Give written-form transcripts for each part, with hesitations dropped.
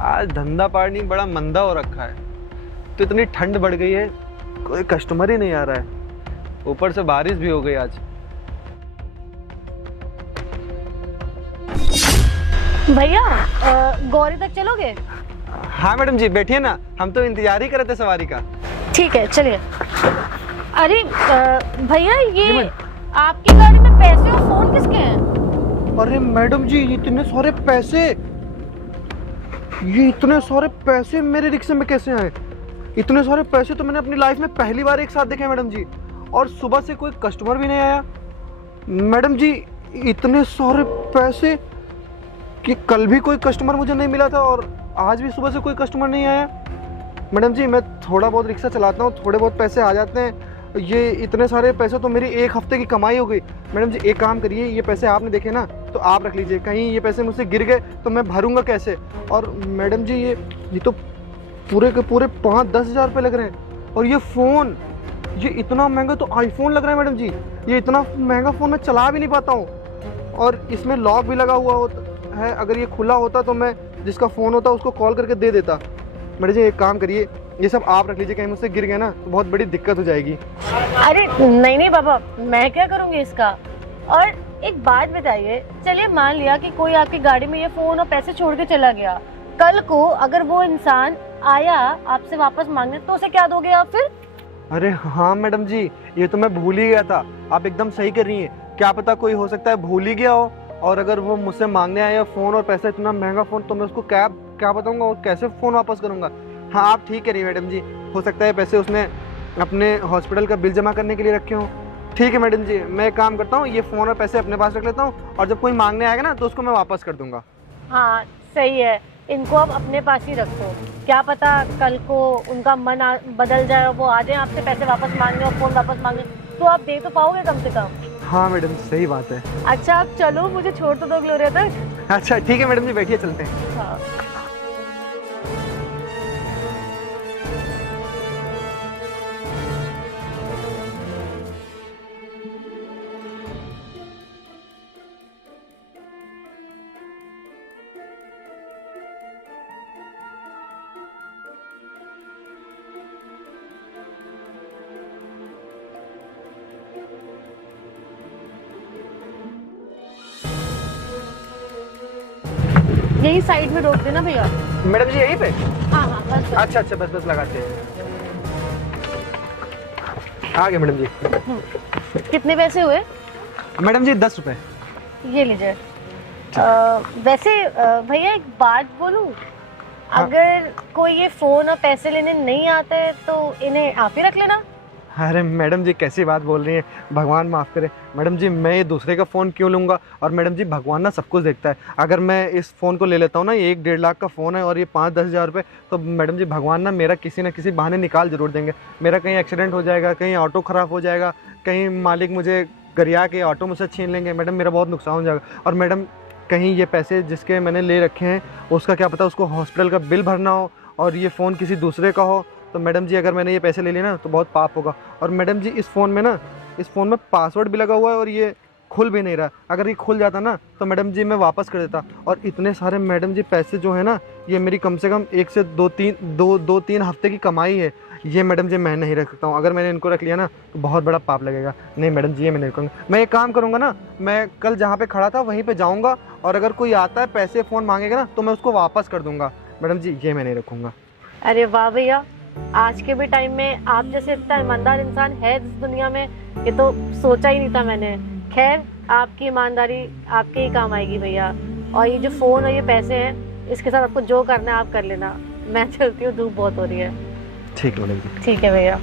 आज धंधा पानी बड़ा मंदा हो रखा है। तो इतनी ठंड बढ़ गई है, कोई कस्टमर ही नहीं आ रहा है। ऊपर से बारिश भी हो गई आज। भैया गौरी तक चलोगे? हाँ मैडम जी, बैठिए ना, हम तो इंतजार ही कर रहे थे सवारी का। ठीक है चलिए। अरे भैया ये आपकी गाड़ी में पैसे और फोन किसके हैं? अरे मैडम जी, इतने सारे पैसे मेरे रिक्शे में कैसे आए? इतने सारे पैसे तो मैंने अपनी लाइफ में पहली बार एक साथ देखे मैडम जी। और सुबह से कोई कस्टमर भी नहीं आया मैडम जी। इतने सारे पैसे कि कल भी कोई कस्टमर मुझे नहीं मिला था और आज भी सुबह से कोई कस्टमर नहीं आया। मैडम जी, मैं थोड़ा बहुत रिक्शा चलाता हूँ, थोड़े बहुत पैसे आ जाते हैं। ये इतने सारे पैसे तो मेरी एक हफ्ते की कमाई हो गई। मैडम जी एक काम करिए, ये पैसे आपने देखे ना तो आप रख लीजिए। कहीं ये पैसे मुझसे गिर गए तो मैं भरूंगा कैसे? और मैडम जी ये तो पूरे के पूरे 5-10 हज़ार रुपये लग रहे हैं। और ये फ़ोन, ये इतना महंगा तो आईफोन लग रहा है मैडम जी। ये इतना महंगा फ़ोन मैं चला भी नहीं पाता हूँ। और इसमें लॉक भी लगा हुआ है। अगर ये खुला होता तो मैं जिसका फ़ोन होता उसको कॉल करके दे देता। मैडम जी एक काम करिए, ये सब आप रख लीजिए, कहीं मुझसे गिर गए ना तो बहुत बड़ी दिक्कत हो जाएगी। अरे नहीं बाबा, मैं क्या करूँगी इसका। और एक बात बताइए, चलिए मान लिया कि कोई आपकी गाड़ी में ये फोन और पैसे छोड़ के चला गया, कल को अगर वो इंसान आया आपसे वापस मांगने तो उसे क्या दोगे आप फिर? अरे हाँ मैडम जी, ये तो मैं भूल ही गया था। आप एकदम सही कर रही हैं। क्या पता कोई हो सकता है भूल ही गया हो, और अगर वो मुझसे मांगने आया फ़ोन और पैसा, इतना महंगा फ़ोन, तो मैं उसको क्या बताऊँगा और कैसे फ़ोन वापस करूँगा। हाँ आप ठीक कह रही मैडम जी, हो सकता है पैसे उसने अपने हॉस्पिटल का बिल जमा करने के लिए रखे हों। ठीक है मैडम जी, मैं एक काम करता हूँ, ये फ़ोन और पैसे अपने पास रख लेता हूँ और जब कोई मांगने आएगा ना तो उसको मैं वापस कर दूँगा। हाँ सही है, इनको अब अपने पास ही रखो। क्या पता कल को उनका मन बदल जाए और वो आ जाए आपसे पैसे वापस मांगने और फ़ोन वापस मांगने, तो आप दे तो पाओगे कम से कम। हाँ मैडम सही बात है। अच्छा आप चलो, मुझे छोड़ तो दो ग्लोरिया तक। अच्छा ठीक है मैडम जी, बैठिए चलते हैं। हाँ। यही साइड में रोक देना भैया। मैडम जी यहीं पे? हाँ बस। अच्छा बस लगाते हैं। आ गए मैडम जी। कितने पैसे हुए? मैडम जी 10 रुपए। ये लीजिए। वैसे भैया एक बात बोलूं, हाँ। अगर कोई ये फोन और पैसे लेने नहीं आते तो इन्हें आप ही रख लेना। अरे मैडम जी कैसी बात बोल रही हैं, भगवान माफ़ करे। मैडम जी मैं ये दूसरे का फ़ोन क्यों लूँगा? और मैडम जी भगवान ना सब कुछ देखता है। अगर मैं इस फ़ोन को ले लेता हूँ ना, ये 1-1.5 लाख का फ़ोन है और ये 5-10 हज़ार रुपये, तो मैडम जी भगवान ना मेरा किसी न किसी बहाने निकाल ज़रूर देंगे। मेरा कहीं एक्सीडेंट हो जाएगा, कहीं ऑटो ख़राब हो जाएगा, कहीं मालिक मुझे गरिया के ऑटो मुझसे छीन लेंगे। मैडम मेरा बहुत नुकसान हो जाएगा। और मैडम कहीं ये पैसे जिसके मैंने ले रखे हैं उसका क्या पता उसको हॉस्पिटल का बिल भरना हो और ये फ़ोन किसी दूसरे का हो, तो मैडम जी अगर मैंने ये पैसे ले लिए ना तो बहुत पाप होगा। और मैडम जी इस फ़ोन में पासवर्ड भी लगा हुआ है और ये खुल भी नहीं रहा। अगर ये खुल जाता ना तो मैडम जी मैं वापस कर देता। और इतने सारे मैडम जी पैसे जो है ना, ये मेरी कम से कम 1 से 2-3 हफ्ते की कमाई है। ये मैडम जी मैं नहीं रख सकता हूँ। अगर मैंने इनको रख लिया ना तो बहुत बड़ा पाप लगेगा। नहीं मैडम जी ये मैं नहीं रखूँगा। मैं एक काम करूँगा ना, मैं कल जहाँ पे खड़ा था वहीं पे जाऊँगा और अगर कोई आता है पैसे फ़ोन मांगेगा ना तो मैं उसको वापस कर दूँगा। मैडम जी ये मैं नहीं रखूँगा। अरे वाह भैया, आज के भी टाइम में आप जैसे इतना ईमानदार इंसान है इस दुनिया में, ये तो सोचा ही नहीं था मैंने। खैर आपकी ईमानदारी आपके ही काम आएगी भैया। और ये जो फ़ोन और ये पैसे हैं, इसके साथ आपको जो करना है आप कर लेना। मैं चलती हूँ, धूप बहुत हो रही है। ठीक है मैडम जी। ठीक है भैया।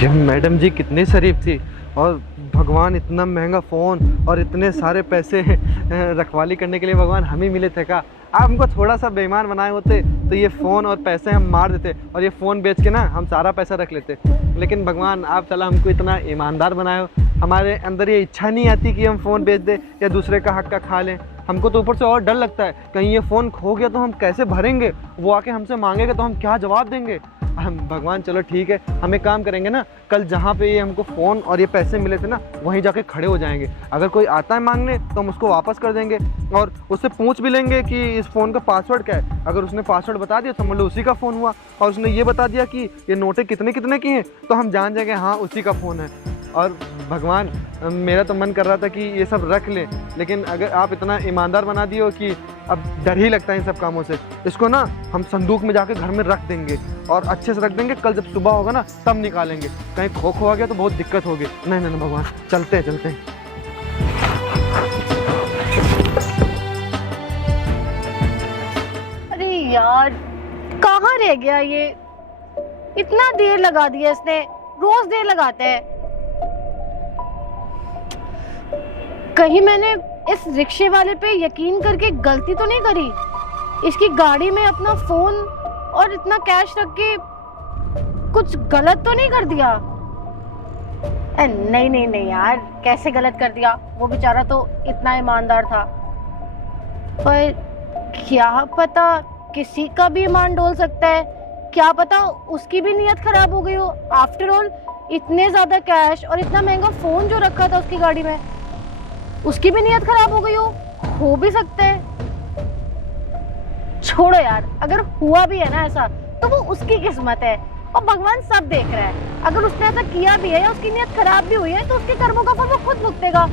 ये मैडम जी कितनी शरीफ थी, और भगवान इतना महंगा फ़ोन और इतने सारे पैसे रखवाली करने के लिए भगवान हम ही मिले थे का? आप हमको थोड़ा सा बेईमान बनाए होते तो ये फ़ोन और पैसे हम मार देते और ये फ़ोन बेच के ना हम सारा पैसा रख लेते। लेकिन भगवान आप चला हमको इतना ईमानदार बनाए हो, हमारे अंदर ये इच्छा नहीं आती कि हम फ़ोन बेच दें या दूसरे का हक का खा लें। हमको तो ऊपर से और डर लगता है कहीं ये फ़ोन खो गया तो हम कैसे भरेंगे, वो आके हमसे मांगेगा तो हम क्या जवाब देंगे। हम भगवान चलो ठीक है, हम एक काम करेंगे ना, कल जहाँ पे ये हमको फ़ोन और ये पैसे मिले थे ना वहीं जाके खड़े हो जाएंगे। अगर कोई आता है मांगने तो हम उसको वापस कर देंगे और उससे पूछ भी लेंगे कि इस फ़ोन का पासवर्ड क्या है। अगर उसने पासवर्ड बता दिया तो मतलब उसी का फ़ोन हुआ, और उसने ये बता दिया कि ये नोटें कितने कितने की हैं तो हम जान जाएंगे हाँ उसी का फ़ोन है। और भगवान मेरा तो मन कर रहा था कि ये सब रख लें, लेकिन अगर आप इतना ईमानदार बना दिए हो कि अब डर ही लगता है इन सब कामों से। इसको ना हम संदूक में जाके घर में रख देंगे और अच्छे से रख देंगे, कल जब सुबह होगा ना तब निकालेंगे। कहीं खो आ गया तो बहुत दिक्कत होगी। नहीं नहीं भगवान, चलते हैं चलते हैं। अरे यार कहाँ रह गया ये, इतना देर लगा दिया इसने, रोज देर लगाते हैं। कहीं मैंने इस रिक्शे वाले पे यकीन करके गलती तो नहीं करी, इसकी गाड़ी में अपना फोन और इतना कैश रख के कुछ गलत तो नहीं कर दिया? नहीं नहीं नहीं यार, कैसे गलत कर दिया, वो बेचारा तो इतना ईमानदार था। पर क्या पता किसी का भी ईमान डोल सकता है, क्या पता उसकी भी नीयत खराब हो गई हो। आफ्टर ऑल इतने ज्यादा कैश और इतना महंगा फोन जो रखा था उसकी गाड़ी में, उसकी भी नीयत खराब हो गई हो भी सकता है। छोड़ो यार, अगर हुआ भी है ना ऐसा तो वो उसकी किस्मत है और भगवान सब देख रहा है। अगर उसने ऐसा किया भी है या उसकी नीयत खराब भी हुई है तो उसके कर्मों का फल वो खुद भुगतेगा।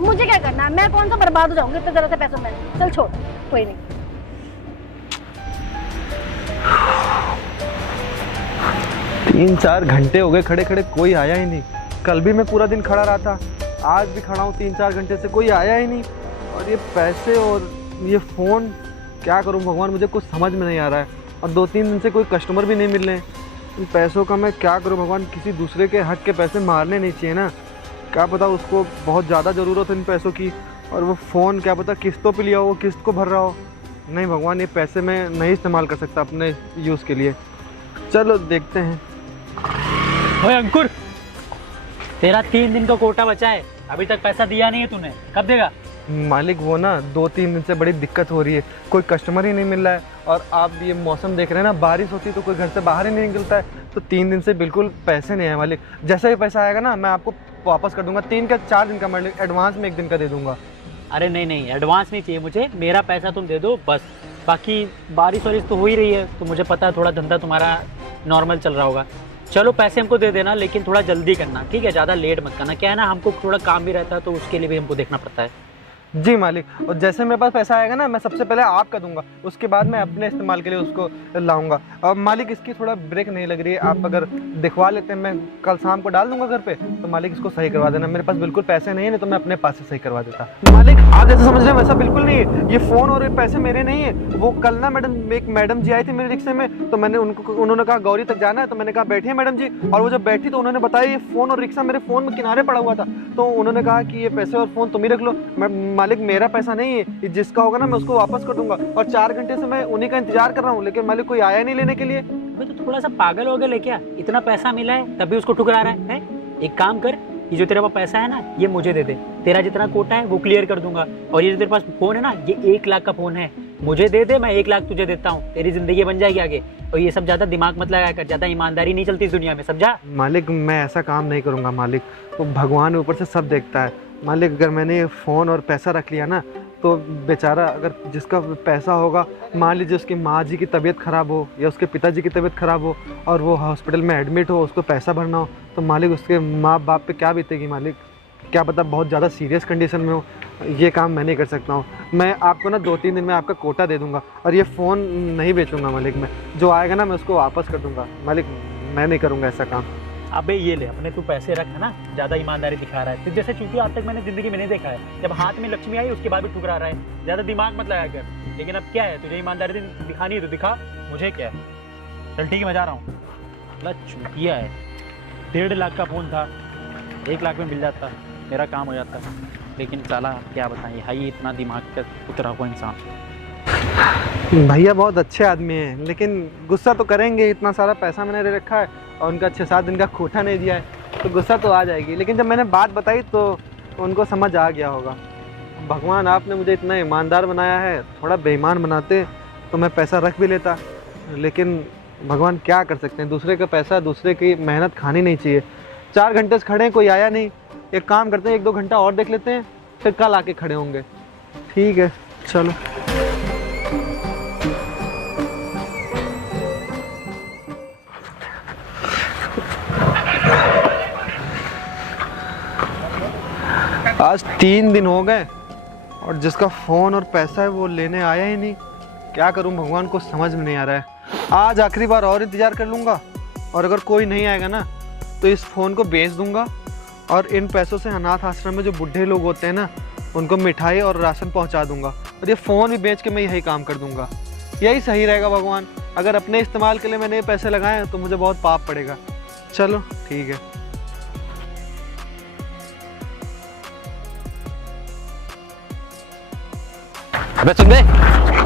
मुझे क्या करना है, मैं कौन सा बर्बाद हो जाऊंगी इतने जरा से पैसों में। चल छोड़, कोई नहीं। 3-4 घंटे हो गए खड़े खड़े, कोई आया ही नहीं। कल भी मैं पूरा दिन खड़ा रहा था, आज भी खड़ा हूँ 3-4 घंटे से, कोई आया ही नहीं। और ये पैसे और ये फ़ोन क्या करूँ भगवान, मुझे कुछ समझ में नहीं आ रहा है। और 2-3 दिन से कोई कस्टमर भी नहीं मिल रहे हैं। इन पैसों का मैं क्या करूँ भगवान, किसी दूसरे के हक के पैसे मारने नहीं चाहिए ना। क्या पता उसको बहुत ज़्यादा ज़रूरत है इन पैसों की, और वो फ़ोन क्या पता किस्तों पे लिया हो, वो किस्त को भर रहा हो। नहीं भगवान, ये पैसे मैं नहीं इस्तेमाल कर सकता अपने यूज़ के लिए। चलो देखते हैं। ओए अंकुर, तेरा 3 दिन का कोटा बचा है, अभी तक पैसा दिया नहीं है तूने, कब देगा? मालिक वो ना 2-3 दिन से बड़ी दिक्कत हो रही है, कोई कस्टमर ही नहीं मिल रहा है। और आप ये मौसम देख रहे हैं ना, बारिश होती है तो कोई घर से बाहर ही नहीं निकलता है। तो 3 दिन से बिल्कुल पैसे नहीं आए मालिक। जैसा ही पैसा आएगा ना मैं आपको वापस कर दूंगा। 3 या 4 दिन का मालिक, एडवांस में 1 दिन का दे दूंगा। अरे नहीं नहीं, एडवांस नहीं चाहिए मुझे, मेरा पैसा तुम दे दो बस। बाकी बारिश वारिश तो हो ही रही है, तो मुझे पता है थोड़ा धंधा तुम्हारा नॉर्मल चल रहा होगा। चलो पैसे हमको दे देना, लेकिन थोड़ा जल्दी करना, ठीक है? ज़्यादा लेट मत करना। क्या है ना, हमको थोड़ा काम भी रहता है तो उसके लिए भी हमको देखना पड़ता है। जी मालिक, और जैसे मेरे पास पैसा आएगा ना मैं सबसे पहले आपका दूंगा, उसके बाद मैं अपने इस्तेमाल के लिए उसको लाऊंगा। और मालिक इसकी थोड़ा ब्रेक नहीं लग रही है, आप अगर दिखवा लेते हैं, मैं कल शाम को डाल दूंगा घर पे, तो मालिक इसको सही करवा देना। मेरे पास बिल्कुल पैसे नहीं है, नहीं तो मैं अपने पास से सही करवा देता। मालिक आप जैसे समझ रहे हैं वैसा बिल्कुल नहीं है, ये फ़ोन और ये पैसे मेरे नहीं है। वो कल ना एक मैडम जी आई थी मेरे रिक्शे में, तो मैंने उन्होंने कहा गौरी तक जाना है, तो मैंने कहा बैठिए मैडम जी। और वो जब बैठी तो उन्होंने बताया ये फ़ोन और रिक्शा मेरे फ़ोन में किनारे पड़ा हुआ था, तो उन्होंने कहा कि ये पैसे और फ़ोन तुम ही रख लो। मालिक मेरा पैसा नहीं है, ये जिसका होगा ना मैं उसको वापस कर दूंगा। और 4 घंटे से मैं उन्हीं का इंतजार कर रहा हूँ, लेकिन मालिक कोई आया नहीं लेने के लिए। अबे तो थोड़ा सा पागल हो गया ले क्या? इतना पैसा मिला है तभी उसको ठुकरा रहा है? एक काम कर, ये जो तेरे पास पैसा है ना ये मुझे दे दे, तेरा जितना कोटा है वो क्लियर कर दूंगा। और ये जो तेरे पास फोन है ना, ये 1 लाख का फोन है, मुझे दे दे, मैं 1 लाख तुझे देता हूँ, तेरी जिंदगी बन जाएगी आगे। और ये सब ज्यादा दिमाग मत लगाया कर, ज्यादा ईमानदारी नहीं चलती इस दुनिया में, समझा? मालिक मैं ऐसा काम नहीं करूँगा मालिक, वो भगवान ऊपर से सब देखता है। मालिक अगर मैंने ये फ़ोन और पैसा रख लिया ना, तो बेचारा अगर जिसका पैसा होगा, मान लीजिए उसकी माँ जी की तबीयत ख़राब हो या उसके पिताजी की तबीयत ख़राब हो और वो हॉस्पिटल में एडमिट हो, उसको पैसा भरना हो, तो मालिक उसके माँ बाप पे क्या बीतेगी मालिक? क्या पता बहुत ज़्यादा सीरियस कंडीशन में हो। ये काम मैं नहीं कर सकता हूँ। मैं आपको ना 2-3 दिन में आपका कोटा दे दूँगा, और ये फ़ोन नहीं बेचूँगा मालिक। मैं जो आएगा ना मैं उसको वापस कर दूँगा मालिक, मैं नहीं करूँगा ऐसा काम। अबे ये ले, अपने तू पैसे रख, है ना? ज्यादा ईमानदारी दिखा रहा है, तो जैसे चूंकि आज तक मैंने जिंदगी में नहीं देखा है। जब हाथ में लक्ष्मी आई उसके बाद भी ठुकरा रहा है, ज्यादा दिमाग मत लगाया कर। लेकिन अब क्या है, तुझे ईमानदारी दिखानी है तो दिखा, मुझे क्या है। चल ठीक है, मैं जा रहा हूँ। चूतिया है, 1.5 लाख का फोन था, 1 लाख में मिल जाता, मेरा काम हो जाता। लेकिन साला क्या बताएं, हाई इतना दिमाग का उतरा हुआ इंसान। भैया बहुत अच्छे आदमी हैं, लेकिन गुस्सा तो करेंगे, इतना सारा पैसा मैंने ले रखा है और उनका 6-7 दिन का कोटा नहीं दिया है, तो गुस्सा तो आ जाएगी। लेकिन जब मैंने बात बताई तो उनको समझ आ गया होगा। भगवान आपने मुझे इतना ईमानदार बनाया है, थोड़ा बेईमान बनाते तो मैं पैसा रख भी लेता, लेकिन भगवान क्या कर सकते हैं, दूसरे का पैसा दूसरे की मेहनत खानी नहीं चाहिए। 4 घंटे से खड़े हैं, कोई आया नहीं। एक काम करते हैं, 1-2 घंटा और देख लेते हैं, फिर कल आके खड़े होंगे। ठीक है चलो। आज 3 दिन हो गए और जिसका फ़ोन और पैसा है वो लेने आया ही नहीं। क्या करूं, भगवान को समझ में नहीं आ रहा है। आज आखिरी बार और इंतज़ार कर लूँगा, और अगर कोई नहीं आएगा ना तो इस फ़ोन को बेच दूँगा और इन पैसों से अनाथ आश्रम में जो बूढ़े लोग होते हैं ना उनको मिठाई और राशन पहुँचा दूँगा, और ये फ़ोन भी बेच के मैं यही काम कर दूँगा। यही सही रहेगा भगवान। अगर अपने इस्तेमाल के लिए मैंने ये पैसे लगाए हैं तो मुझे बहुत पाप पड़ेगा। चलो ठीक है। अबे सुन बे,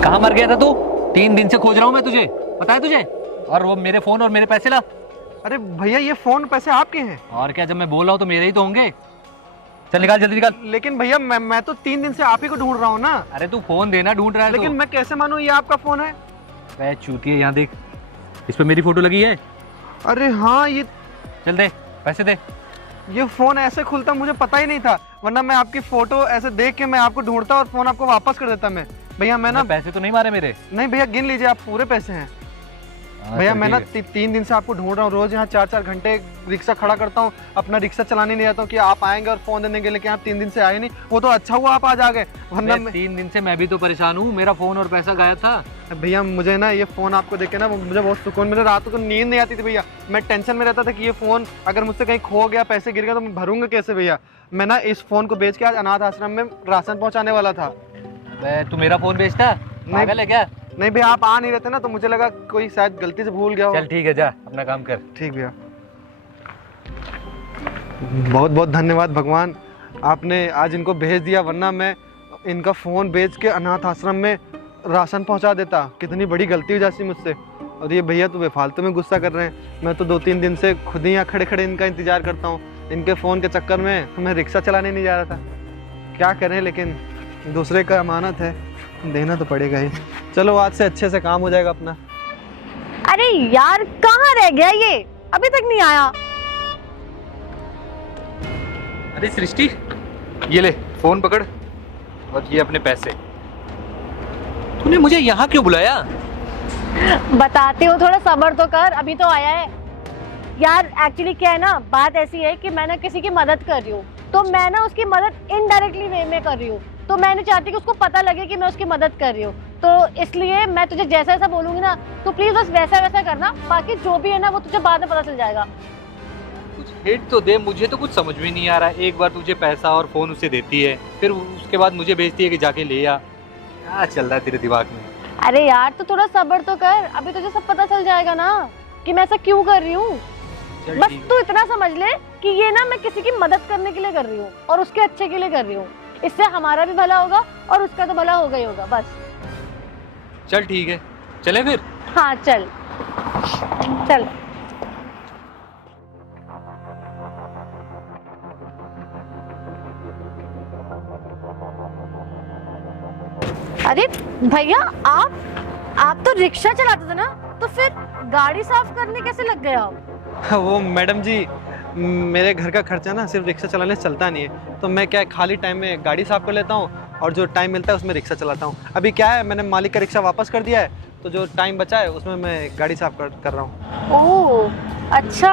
कहाँ मर गया था तू? 3 दिन से खोज रहा हूँ मैं तुझे, पता है तुझे? और वो मेरे फोन और मेरे पैसे ला। अरे भैया ये फ़ोन पैसे आपके हैं। और क्या, जब मैं बोल रहा हूँ तो मेरे ही तो होंगे। चल निकाल, जल्दी निकाल। लेकिन भैया मैं तो 3 दिन से आप ही को ढूंढ रहा हूँ ना। अरे तू फोन देना, ढूंढ रहा है लेकिन तो। मैं कैसे मानूं ये आपका फ़ोन है? अबे चूतिया, यहाँ देख, इस पे मेरी फोटो लगी है। अरे हाँ, ये चल दे, पैसे दे। ये फ़ोन ऐसे खुलता मुझे पता ही नहीं था, वरना मैं आपकी फ़ोटो ऐसे देख के मैं आपको ढूंढता और फ़ोन आपको वापस कर देता मैं। भैया मैं ना, पैसे तो नहीं मारे मेरे। नहीं भैया गिन लीजिए, आप पूरे पैसे हैं। भैया मैं ना 3 दिन से आपको ढूंढ रहा हूँ, रोज़ यहाँ 4-4 घंटे रिक्शा खड़ा करता हूँ, अपना रिक्शा चलाने नहीं आता हूँ कि आप आएंगे और फ़ोन देने के, लेकिन आप 3 दिन से आए नहीं। वो तो अच्छा हुआ आप आज आ गए, वरना 3 दिन से मैं भी तो परेशान हूँ, मेरा फोन और पैसा गायब था। भैया मुझे ना ये फ़ोन आपको देख के ना मुझे बहुत सुकून मिला। रातों को नींद नहीं आती थी भैया, मैं टेंशन में रहता था कि ये फ़ोन अगर मुझसे कहीं खो गया, पैसे गिर गया तो मैं भरूंगा कैसे भैया। मैं ना इस फ़ोन को बेच के आज अनाथ आश्रम में राशन पहुँचाने वाला था। तू मेरा फोन बेचता? पागल है क्या? नहीं भैया आप आ नहीं रहते ना तो मुझे लगा कोई शायद गलती से भूल गया हो। चल ठीक है, जा अपना काम कर। ठीक भैया, बहुत बहुत धन्यवाद भगवान, आपने आज इनको भेज दिया, वरना मैं इनका फ़ोन बेच के अनाथ आश्रम में राशन पहुंचा देता। कितनी बड़ी गलती हो जाती मुझसे। और ये भैया तो बेफालतू में गुस्सा कर रहे हैं। मैं तो 2-3 दिन से खुद ही यहाँ खड़े खड़े इनका इंतज़ार करता हूँ। इनके फ़ोन के चक्कर में मैं रिक्शा चलाने नहीं जा रहा था। क्या करें, लेकिन दूसरे का अमानत है, देना तो पड़ेगा ही। चलो आज से अच्छे से काम हो जाएगा अपना। अरे यार कहाँ रह गया ये, अभी तक नहीं आया। अरे सृष्टि, ये ले फोन पकड़ और ये अपने पैसे। तूने मुझे यहाँ क्यों बुलाया? बताते हो, थोड़ा सब्र तो कर, अभी तो आया है। यार एक्चुअली क्या है ना, बात ऐसी है कि मैं ना किसी की मदद कर रही हूँ, तो मैं ना उसकी मदद इनडायरेक्टली वे में कर रही हूँ, तो मैं नहीं चाहती कि उसको पता लगे कि मैं उसकी मदद कर रही हूँ। तो इसलिए मैं तुझे जैसा ऐसा बोलूंगी ना, तो प्लीज बस वैसा वैसा करना, बाकी जो भी है ना वो तुझे बाद में पता चल जाएगा। कुछ हिंट तो दे, मुझे तो कुछ समझ में नहीं आ रहा है। एक बार तुझे पैसा और फोन उसे देती है, फिर उसके बाद मुझे भेजती है कि जाके ले आ। क्या चल रहा है तेरे दिमाग में? अरे यार तो थोड़ा सब्र तो कर, अभी तुझे सब पता चल जाएगा ना कि मैं ऐसा क्यों कर रही हूँ। बस तू इतना समझ ले कि ये ना मैं किसी की मदद करने के लिए कर रही हूँ और उसके अच्छे के लिए कर रही हूँ। इससे हमारा भी भला होगा और उसका तो भला होगा ही होगा। बस चल ठीक है, चले फिर। हाँ चल चल। अरे भैया आप तो रिक्शा चलाते थे ना, तो फिर गाड़ी साफ करने कैसे लग गए आप? वो मैडम जी, मेरे घर का खर्चा ना सिर्फ रिक्शा चलाने से चलता नहीं है, तो मैं क्या है खाली टाइम में गाड़ी साफ कर लेता हूँ और जो टाइम मिलता है उसमें रिक्शा चलाता हूँ। अभी क्या है, मैंने मालिक का रिक्शा वापस कर दिया है, तो जो टाइम बचा है उसमें मैं गाड़ी साफ कर रहा हूँ। ओह अच्छा,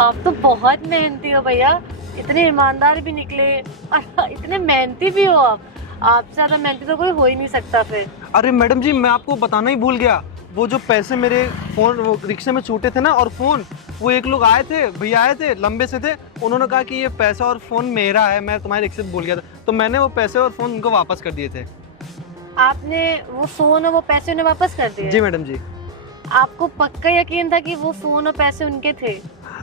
आप तो बहुत मेहनती हो भैया, इतने ईमानदार भी निकले और इतने मेहनती भी हो आप। आपसे ज्यादा मेहनती तो कोई हो ही नहीं सकता फिर। अरे मैडम जी, मैं आपको बताना ही भूल गया, वो जो पैसे मेरे फ़ोन वो रिक्शे में छूटे थे ना और फ़ोन, वो एक लोग आए थे, भैया आए थे, लंबे से थे, उन्होंने कहा कि ये पैसा और फ़ोन मेरा है, मैं तुम्हारे रिक्शे से भूल गया था, तो मैंने वो पैसे और फ़ोन उनको वापस कर दिए थे। आपने वो फोन और वो पैसे उन्हें वापस कर दिए? जी मैडम जी। आपको पक्का यकीन था कि वो फोन और पैसे उनके थे?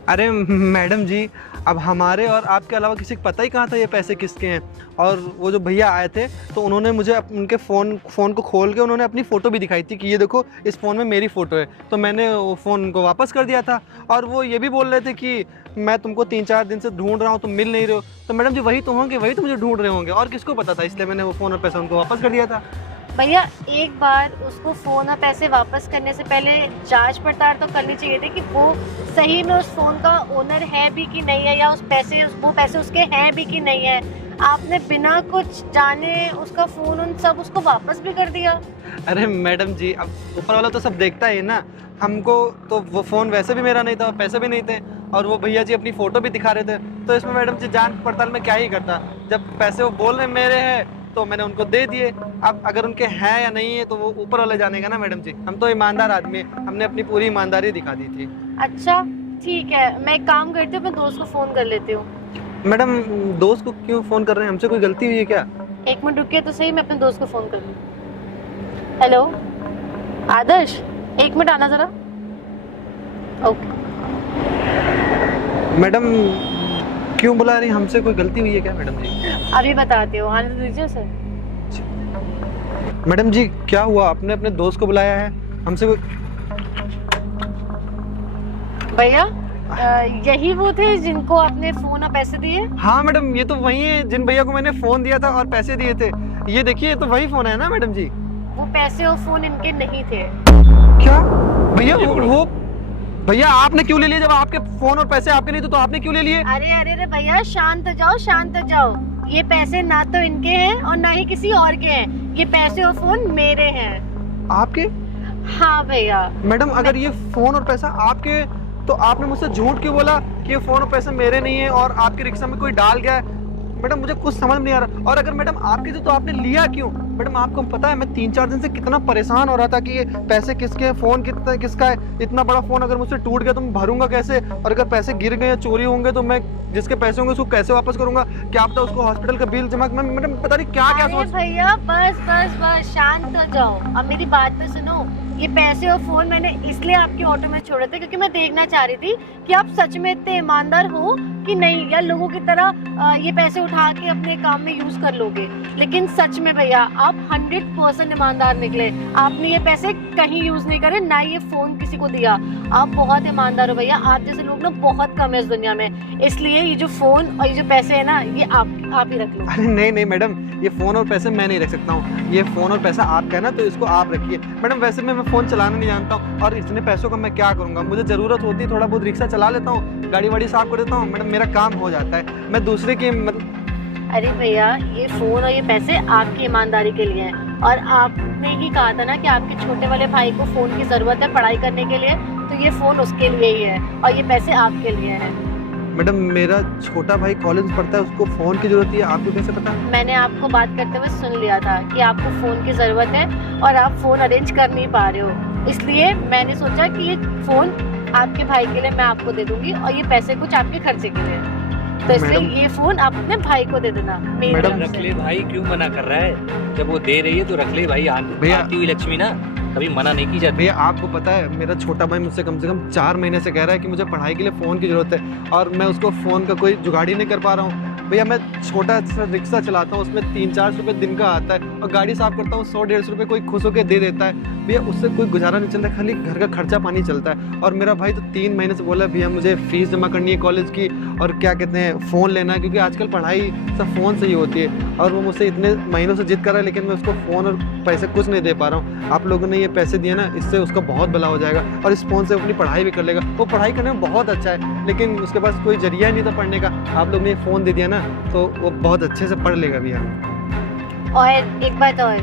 अरे मैडम जी, अब हमारे और आपके अलावा किसी को पता ही कहाँ था ये पैसे किसके हैं। और वो जो भैया आए थे तो उन्होंने मुझे उनके फ़ोन को खोल के उन्होंने अपनी फ़ोटो भी दिखाई थी कि ये देखो इस फ़ोन में मेरी फ़ोटो है, तो मैंने वो फ़ोन उनको वापस कर दिया था। और वो ये भी बोल रहे थे कि मैं तुमको 3-4 दिन से ढूंढ रहा हूँ, तुम मिल नहीं रहे हो, तो मैडम जी वही तो होंगे, वही तो मुझे ढूंढ रहे होंगे, और किसको पता था, इसलिए मैंने वो फ़ोन और पैसा उनको वापस कर दिया था। भैया एक बार उसको फोन और पैसे वापस करने से पहले जांच पड़ताल तो करनी चाहिए थी कि वो सही में उस फोन का ओनर है भी कि नहीं है, या वो पैसे उसके हैं भी कि नहीं है। आपने बिना कुछ जाने उसका फोन उन सब उसको वापस भी कर दिया। अरे मैडम जी, अब ऊपर वाला तो सब देखता ही है ना। हमको तो वो फ़ोन वैसे भी मेरा नहीं था, पैसे भी नहीं थे, और वो भैया जी अपनी फ़ोटो भी दिखा रहे थे। तो इसमें मैडम जी जांच पड़ताल में क्या ही करता। जब पैसे वो बोल रहे मेरे हैं तो मैंने उनको दे दिए। अब अगर उनके हैं या नहीं है तो वो ऊपर वाले जानेगा ना मैडम जी। हम तो ईमानदार आदमी हैं, हमने अपनी पूरी ईमानदारी दिखा दी थी। अच्छा ठीक है, मैं एक काम करती हूँ, अपने दोस्त को फोन कर लेती हूँ। मैडम दोस्त को क्यों फ़ोन कर रहे हैं? हमसे कोई गलती हुई है क्या? एक मिनट रुकिए तो सही, मैं अपने दोस्त को फोन कर लूँ। हेलो आदर्श, एक मिनट आना जरा। ओके। मैडम क्यों बुला रही? हमसे कोई गलती हुई है क्या मैडम जी? अभी बताती हूँ, आने दीजिए उसे। मैडम जी क्या हुआ? आपने अपने दोस्त को बुलाया है, हमसे कोई? भैया यही वो थे जिनको आपने फोन और पैसे दिए? हाँ मैडम, ये तो वही है जिन भैया को मैंने फोन दिया था और पैसे दिए थे। ये देखिए, ये तो वही फोन है ना मैडम जी। वो पैसे और फोन इनके नहीं थे। क्या भैया? वो भैया आपने क्यों ले लिए? जब आपके फोन और पैसे आपके नहीं थे तो आपने क्यों ले लिए? अरे अरे अरे भैया शांत हो जाओ, शांत हो जाओ। ये पैसे ना तो इनके हैं और ना ही किसी और के हैं। ये पैसे और फोन मेरे हैं। आपके? हाँ भैया। मैडम अगर ये फोन और पैसा आपके, तो आपने मुझसे झूठ क्यों बोला कि ये फोन और पैसे मेरे नहीं है और आपके रिक्शा में कोई डाल गया है? मैडम मुझे कुछ समझ नहीं आ रहा। और अगर मैडम आपके थे तो आपने लिया क्यों? मैडम आपको पता है मैं 3-4 दिन से कितना परेशान हो रहा था कि ये पैसे किसके हैं, फोन किसका है। इतना बड़ा फोन अगर मुझसे टूट गया तो मैं भरूंगा कैसे? और अगर पैसे गिर गए या चोरी होंगे तो मैं जिसके पैसे होंगे उसको कैसे वापस करूंगा? क्या पता उसको हॉस्पिटल का बिल जमा। मैडम पता नहीं क्या क्या सोच। भैया बस बस बस शांत हो जाओ, अब मेरी बात तो सुनो। ये पैसे और फोन मैंने इसलिए आपके ऑटो में छोड़े थे क्योंकि मैं देखना चाह रही थी कि आप सच में इतने ईमानदार हो कि नहीं, या लोगों की तरह ये पैसे उठा के अपने काम में यूज कर लोगे। लेकिन सच में भैया आप 100% ईमानदार निकले। आपने ये पैसे कहीं यूज नहीं करे, ना ये फोन किसी को दिया। आप बहुत ईमानदार हो भैया। आप जैसे लोग ना बहुत कम है इस दुनिया में, इसलिए ये जो फोन और ये जो पैसे है ना, ये आप ही रख लो। अरे नहीं नहीं मैडम, ये फोन और पैसे मैं नहीं रख सकता हूँ। ये फोन और पैसा आपका है ना, तो इसको आप रखिए। मैडम वैसे मैं फोन चलाना नहीं जानता हूँ और इतने पैसों का मैं क्या करूँगा? मुझे जरूरत होती है, थोड़ा बहुत रिक्शा चला लेता हूँ, गाड़ी वाड़ी साफ कर देता हूँ। मैडम मेरा काम हो जाता है, मैं दूसरे की अरे भैया ये फोन और ये पैसे आपकी ईमानदारी के लिए हैं। और आपने ही कहा था ना कि आपके छोटे वाले भाई को फोन की जरूरत है पढ़ाई करने के लिए, तो ये फोन उसके लिए ही है और ये पैसे आपके लिए हैं। मैडम मेरा छोटा भाई कॉलेज पढ़ता है, उसको फोन की जरूरत है, आपको कैसे पता? मैंने आपको बात करते हुए सुन लिया था कि आपको फोन की जरूरत है और आप फोन अरेंज कर नहीं पा रहे हो, इसलिए मैंने सोचा कि ये फोन आपके भाई के लिए मैं आपको दे दूंगी और ये पैसे कुछ आपके खर्चे के लिए, तो इसलिए ये फोन आप अपने भाई को दे देना। मैडम रख ले भाई, क्यों मना कर रहा है? जब वो दे रही है तो रख ले भाई। भैया आती हुई लक्ष्मी ना कभी मना नहीं की जाती। भैया आपको पता है मेरा छोटा भाई मुझसे कम से कम 4 महीने से कह रहा है कि मुझे पढ़ाई के लिए फ़ोन की ज़रूरत है और मैं उसको फ़ोन का कोई जुगाड़ ही नहीं कर पा रहा हूँ। भैया मैं छोटा सा रिक्शा चलाता हूँ, उसमें 3-4 रुपये दिन का आता है और गाड़ी साफ करता हूँ 100-150 रुपये कोई खुश होकर दे देता है। भैया उससे कोई गुजारा नहीं चलता, खाली घर का खर्चा पानी चलता है। और मेरा भाई तो 3 महीने से बोला भैया मुझे फ़ीस जमा करनी है कॉलेज की और क्या कहते हैं फ़ोन लेना है, क्योंकि आजकल पढ़ाई सब फ़ोन से ही होती है। और वो मुझसे इतने महीनों से जिद कर रहा है, लेकिन मैं उसको फ़ोन और पैसे कुछ नहीं दे पा रहा हूँ। आप लोगों ने ये पैसे दिए ना, इससे उसका बहुत भला हो जाएगा और इस फ़ोन से अपनी पढ़ाई भी कर लेगा। वो पढ़ाई करने में बहुत अच्छा है, लेकिन उसके पास कोई जरिया ही नहीं था पढ़ने का। आप लोग ने फ़ोन दे दिया ना, तो वो बहुत अच्छे से पढ़ लेगा भैया। और एक बात और,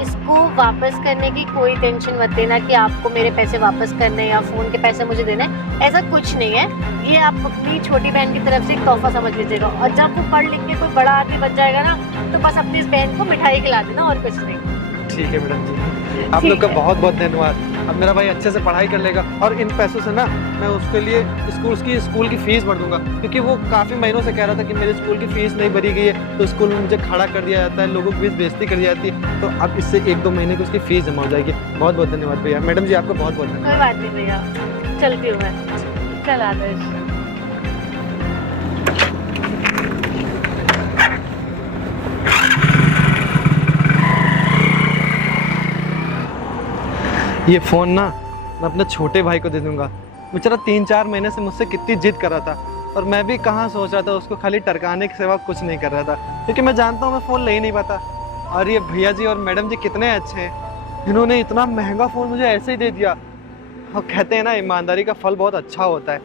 इसको वापस करने की कोई टेंशन मत लेना कि आपको मेरे पैसे वापस करने या फ़ोन के पैसे मुझे देने, ऐसा कुछ नहीं है। ये आप अपनी छोटी बहन की तरफ से एक तोहफा समझ लीजिएगा और जब वो पढ़ लिख के कोई बड़ा आदमी बन जाएगा ना, तो बस अपनी इस बहन को मिठाई खिला देना और कुछ नहीं। ठीक है मैडम जी, आप लोग का बहुत बहुत धन्यवाद। अब मेरा भाई अच्छे से पढ़ाई कर लेगा और इन पैसों से ना मैं उसके लिए स्कूल की फ़ीस भर दूंगा, क्योंकि वो काफ़ी महीनों से कह रहा था कि मेरे स्कूल की फ़ीस नहीं भरी गई है, तो स्कूल में मुझे खड़ा कर दिया जाता है, लोगों की बेइज्जती कर दी जाती है। तो अब इससे 1-2 महीने की उसकी फ़ीस जमा हो जाएगी। बहुत बहुत धन्यवाद भैया। मैडम जी आपका बहुत बहुत धन्यवाद। कोई बात नहीं भैया, चलती हूँ मैं। चल आदर्श। ये फ़ोन ना मैं अपने छोटे भाई को दे दूंगा। बेचारा 3-4 महीने से मुझसे कितनी जिद कर रहा था और मैं भी कहाँ सोच रहा था उसको खाली टरकाने के सिवा कुछ नहीं कर रहा था, क्योंकि मैं जानता हूँ मैं फ़ोन ले ही नहीं पाता। और ये भैया जी और मैडम जी कितने अच्छे हैं, इन्होंने इतना महंगा फ़ोन मुझे ऐसे ही दे दिया। और कहते हैं ना ईमानदारी का फल बहुत अच्छा होता है,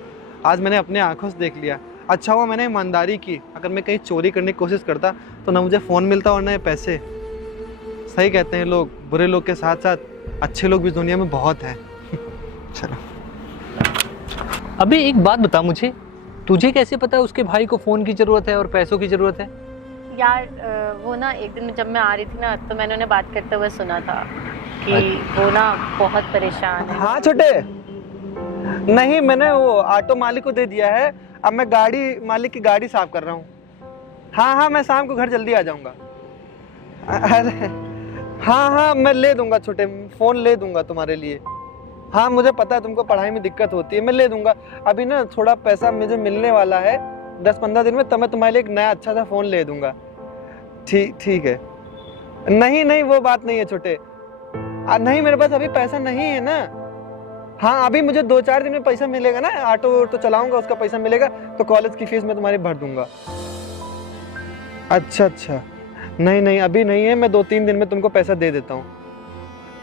आज मैंने अपने आंखों से देख लिया। अच्छा हुआ मैंने ईमानदारी की, अगर मैं कहीं चोरी करने की कोशिश करता तो ना मुझे फ़ोन मिलता और ना ये पैसे। सही कहते हैं लोग, बुरे लोग के साथ साथ अच्छे लोग भी दुनिया में बहुत हैं। चलो। अबे एक बात बता मुझे, तुझे कैसे पता है उसके भाई को फोन की जरूरत है और पैसों की जरूरत है? यार वो ना एक दिन जब मैं आ रही थी ना तो मैंने उन्हें बात करते हुए सुना था कि वो ना बहुत परेशान है। हाँ छोटे, नहीं मैंने वो ऑटो मालिक को दे दिया है, अब मैं गाड़ी मालिक की गाड़ी साफ कर रहा हूँ। हाँ हाँ मैं शाम को घर जल्दी आ जाऊँगा। अरे हाँ हाँ मैं ले दूंगा छोटे, फ़ोन ले दूंगा तुम्हारे लिए। हाँ मुझे पता है तुमको पढ़ाई में दिक्कत होती है, मैं ले दूंगा। अभी ना थोड़ा पैसा मुझे मिलने वाला है 10-15 दिन में, तब मैं तुम्हारे लिए एक नया अच्छा सा फ़ोन ले दूंगा। ठीक है। नहीं नहीं वो बात नहीं है छोटे, नहीं मेरे पास अभी पैसा नहीं है ना। हाँ अभी मुझे 2-4 दिन में पैसा मिलेगा ना, ऑटो चलाऊंगा उसका पैसा मिलेगा तो कॉलेज की फीस मैं तुम्हारी भर दूंगा। अच्छा, नहीं नहीं अभी नहीं है, मैं 2-3 दिन में तुमको पैसा दे देता हूँ।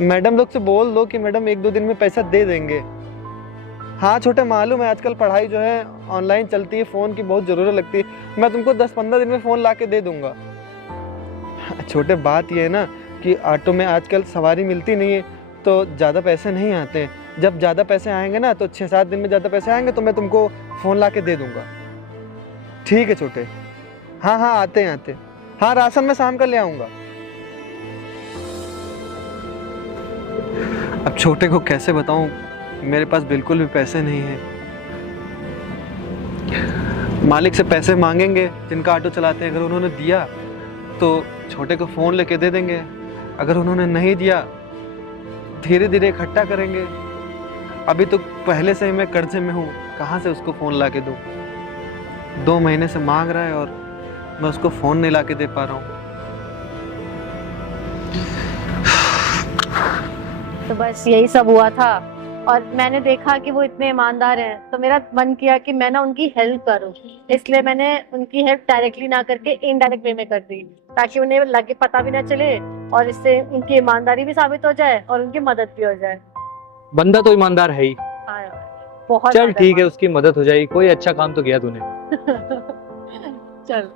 मैडम लोग से बोल दो कि मैडम 1-2 दिन में पैसा दे देंगे। हाँ छोटे मालूम है आजकल पढ़ाई जो है ऑनलाइन चलती है, फ़ोन की बहुत ज़रूरत लगती है, मैं तुमको 10-15 दिन में फ़ोन ला के दे दूंगा। छोटे बात ये है ना कि ऑटो में आजकल सवारी मिलती नहीं है तो ज़्यादा पैसे नहीं आते हैं। जब ज़्यादा पैसे आएंगे ना तो 6-7 दिन में ज़्यादा पैसे आएंगे तो मैं तुमको फ़ोन ला के दे दूंगा। ठीक है छोटे। हाँ आते हैं। हाँ राशन मैं शाम का ले आऊँगा। अब छोटे को कैसे बताऊं, मेरे पास बिल्कुल भी पैसे नहीं हैं। मालिक से पैसे मांगेंगे जिनका ऑटो चलाते हैं, अगर उन्होंने दिया तो छोटे को फ़ोन लेके दे देंगे, अगर उन्होंने नहीं दिया धीरे धीरे इकट्ठा करेंगे। अभी तो पहले से ही मैं कर्जे में हूँ, कहाँ से उसको फ़ोन ला के दूँ। 2 महीने से मांग रहा है और मैं उसको फ़ोन नहीं ला के दे पा रहा हूँ। तो बस यही सब हुआ था और मैंने देखा कि वो इतने ईमानदार हैं तो मेरा मन किया कि मैं ना उनकी हेल्प करूं, इसलिए मैंने उनकी हेल्प डायरेक्टली ना करके इनडायरेक्ट वे में कर दी, ताकि उन्हें लगे पता भी ना चले और इससे उनकी ईमानदारी भी साबित हो जाए और उनकी मदद भी हो जाए। बंदा तो ईमानदार है ही। हाँ यार, बहुत चल ज्यादा ठीक है, उसकी मदद हो जाएगी, कोई अच्छा काम तो किया तूने। चल।